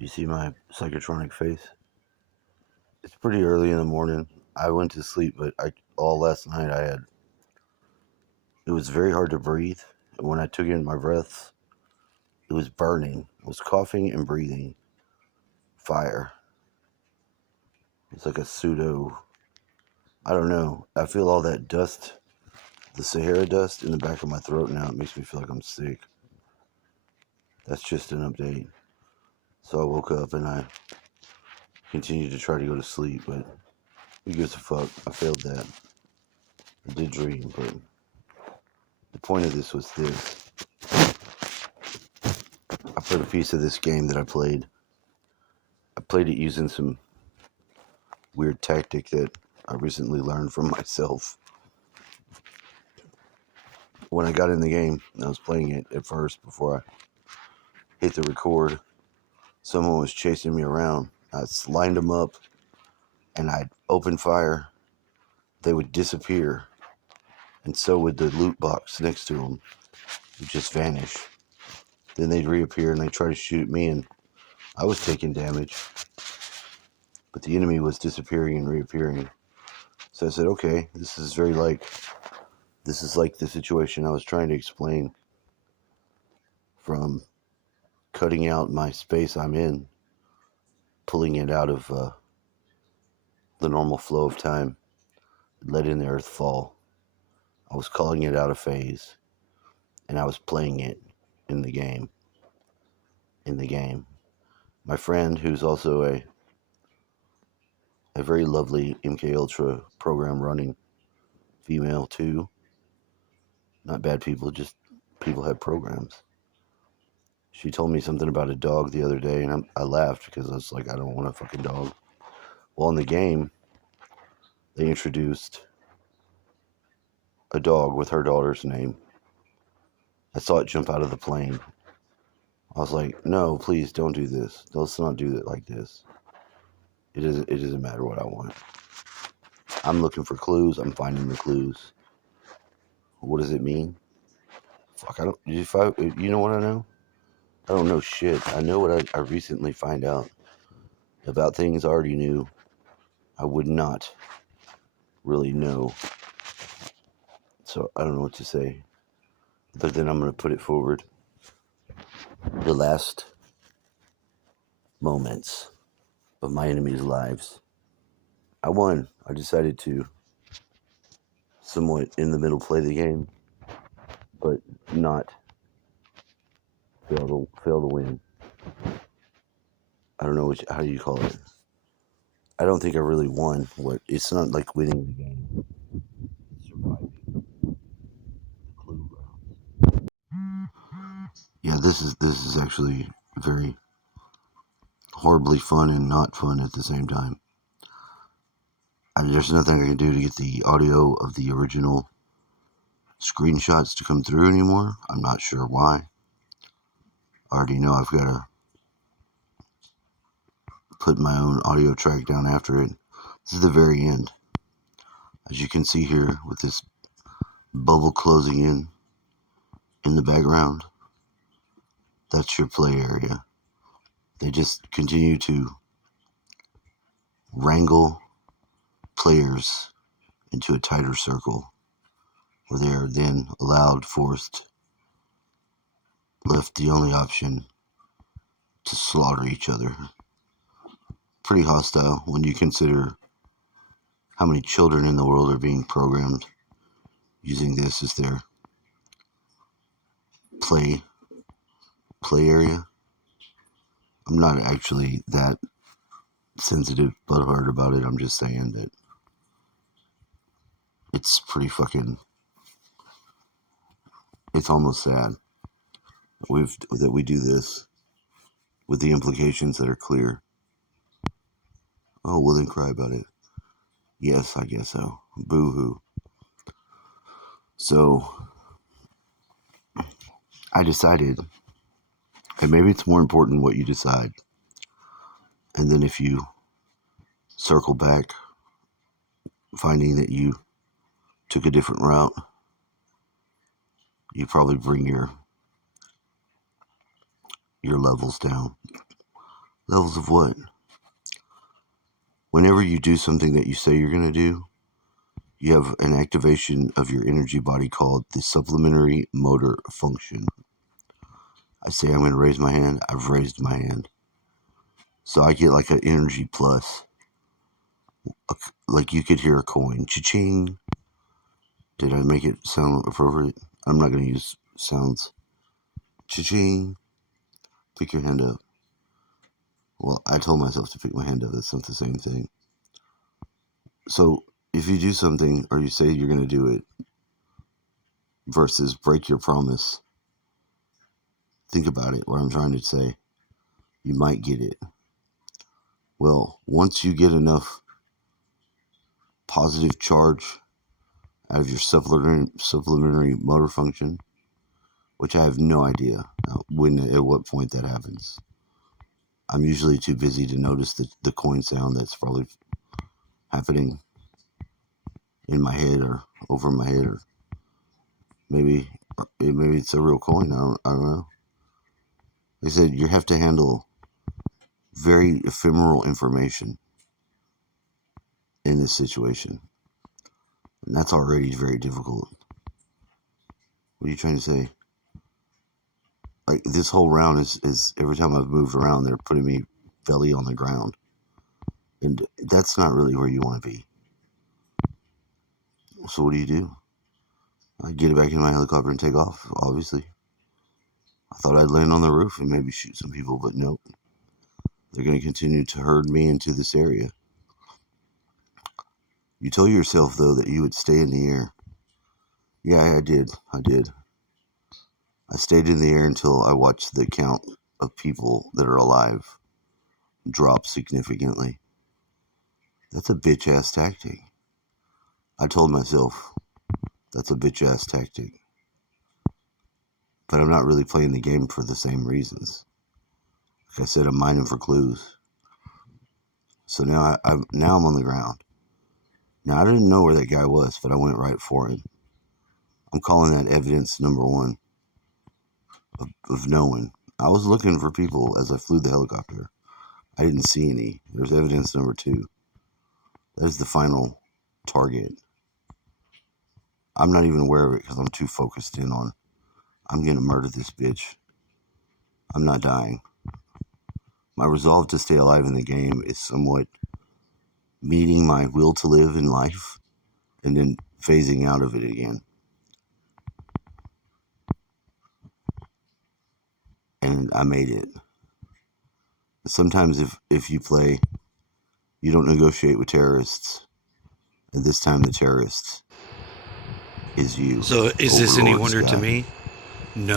You see my psychotronic face? It's pretty early in the morning. I went to sleep, but all last night it was very hard to breathe. And when I took in my breaths, it was burning. I was coughing and breathing fire. It's like a pseudo, I don't know. I feel all that dust, the Sahara dust in the back of my throat now. It makes me feel like I'm sick. That's just an update. So I woke up and I continued to try to go to sleep, but who gives a fuck? I failed that. I did dream, but the point of this was this. I put a piece of this game that I played it using some weird tactic that I recently learned from myself. When I got in the game, I was playing it at first before I hit the record. Someone was chasing me around. I lined them up and I'd open fire. They would disappear, and so would the loot box next to them. It would just vanish. Then they'd reappear and they'd try to shoot at me, and I was taking damage, but the enemy was disappearing and reappearing. So I said, okay, this is like the situation I was trying to explain from cutting out my space I'm in, pulling it out of the normal flow of time, letting the earth fall. I was calling it out of phase, and I was playing it in the game. My friend, who's also a very lovely MK Ultra program running female too, not bad people, just people have programs. She told me something about a dog the other day, and I laughed because I was like, I don't want a fucking dog. Well, in the game, they introduced a dog with her daughter's name. I saw it jump out of the plane. I was like, no, please don't do this. Let's not do it like this. It doesn't matter what I want. I'm looking for clues. I'm finding the clues. What does it mean? Fuck, you know what I know? I don't know shit. I know what I recently find out about things I already knew. I would not really know. So I don't know what to say. But then I'm going to put it forward. The last moments of my enemies' lives. I won. I decided to somewhat in the middle play the game, but not fail to win. I don't know how you call it. I don't think I really won. It's not like winning the game. It's surviving the clue rounds. Yeah, this is actually very horribly fun and not fun at the same time. There's nothing I can do to get the audio of the original screenshots to come through anymore. I'm not sure why. I already know I've got to put my own audio track down after it. This is the very end. As you can see here with this bubble closing in the background, that's your play area. They just continue to wrangle players into a tighter circle where they are then left the only option to slaughter each other. Pretty hostile when you consider how many children in the world are being programmed using this as their play area. I'm not actually that sensitive butthurt about it. I'm just saying that it's pretty fucking. It's almost sad that we do this with the implications that are clear. Oh, well then cry about it. Yes, I guess so. Boo hoo. So I decided, and maybe it's more important what you decide. And then if you circle back, finding that you took a different route, you probably bring your levels down. Levels of what? Whenever you do something that you say you're going to do, you have an activation of your energy body called the supplementary motor function. I say I'm going to raise my hand. I've raised my hand. So I get like an energy plus. Like you could hear a coin. Cha-ching. Did I make it sound appropriate? I'm not going to use sounds. Cha-ching. Pick your hand up. Well, I told myself to pick my hand up. That's not the same thing. So if you do something or you say you're going to do it versus break your promise, think about it. What I'm trying to say, you might get it. Well, once you get enough positive charge out of your supplementary motor function, which I have no idea at what point that happens. I'm usually too busy to notice the coin sound that's probably happening in my head or over my head, or maybe it's a real coin. I don't know. They said you have to handle very ephemeral information in this situation, and that's already very difficult. What are you trying to say? Like this whole round is every time I've moved around, they're putting me belly on the ground, and that's not really where you want to be. So what do? I get it back in my helicopter and take off. Obviously, I thought I'd land on the roof and maybe shoot some people, but nope. They're going to continue to herd me into this area. You told yourself though that you would stay in the air. Yeah, I did. I stayed in the air until I watched the count of people that are alive drop significantly. That's a bitch ass tactic. I told myself that's a bitch ass tactic. But I'm not really playing the game for the same reasons. Like I said, I'm mining for clues. So now I'm on the ground. Now I didn't know where that guy was, but I went right for him. I'm calling that evidence number one of knowing. I was looking for people as I flew the helicopter. I didn't see any. There's evidence number two. There's the final target. I'm not even aware of it because I'm too focused in on I'm gonna murder this bitch. I'm not dying. My resolve to stay alive in the game is somewhat meeting my will to live in life and then phasing out of it again. And I made it. Sometimes if you play, you don't negotiate with terrorists. And this time the terrorists is you, So is this any Overlord wonder to Sky. me?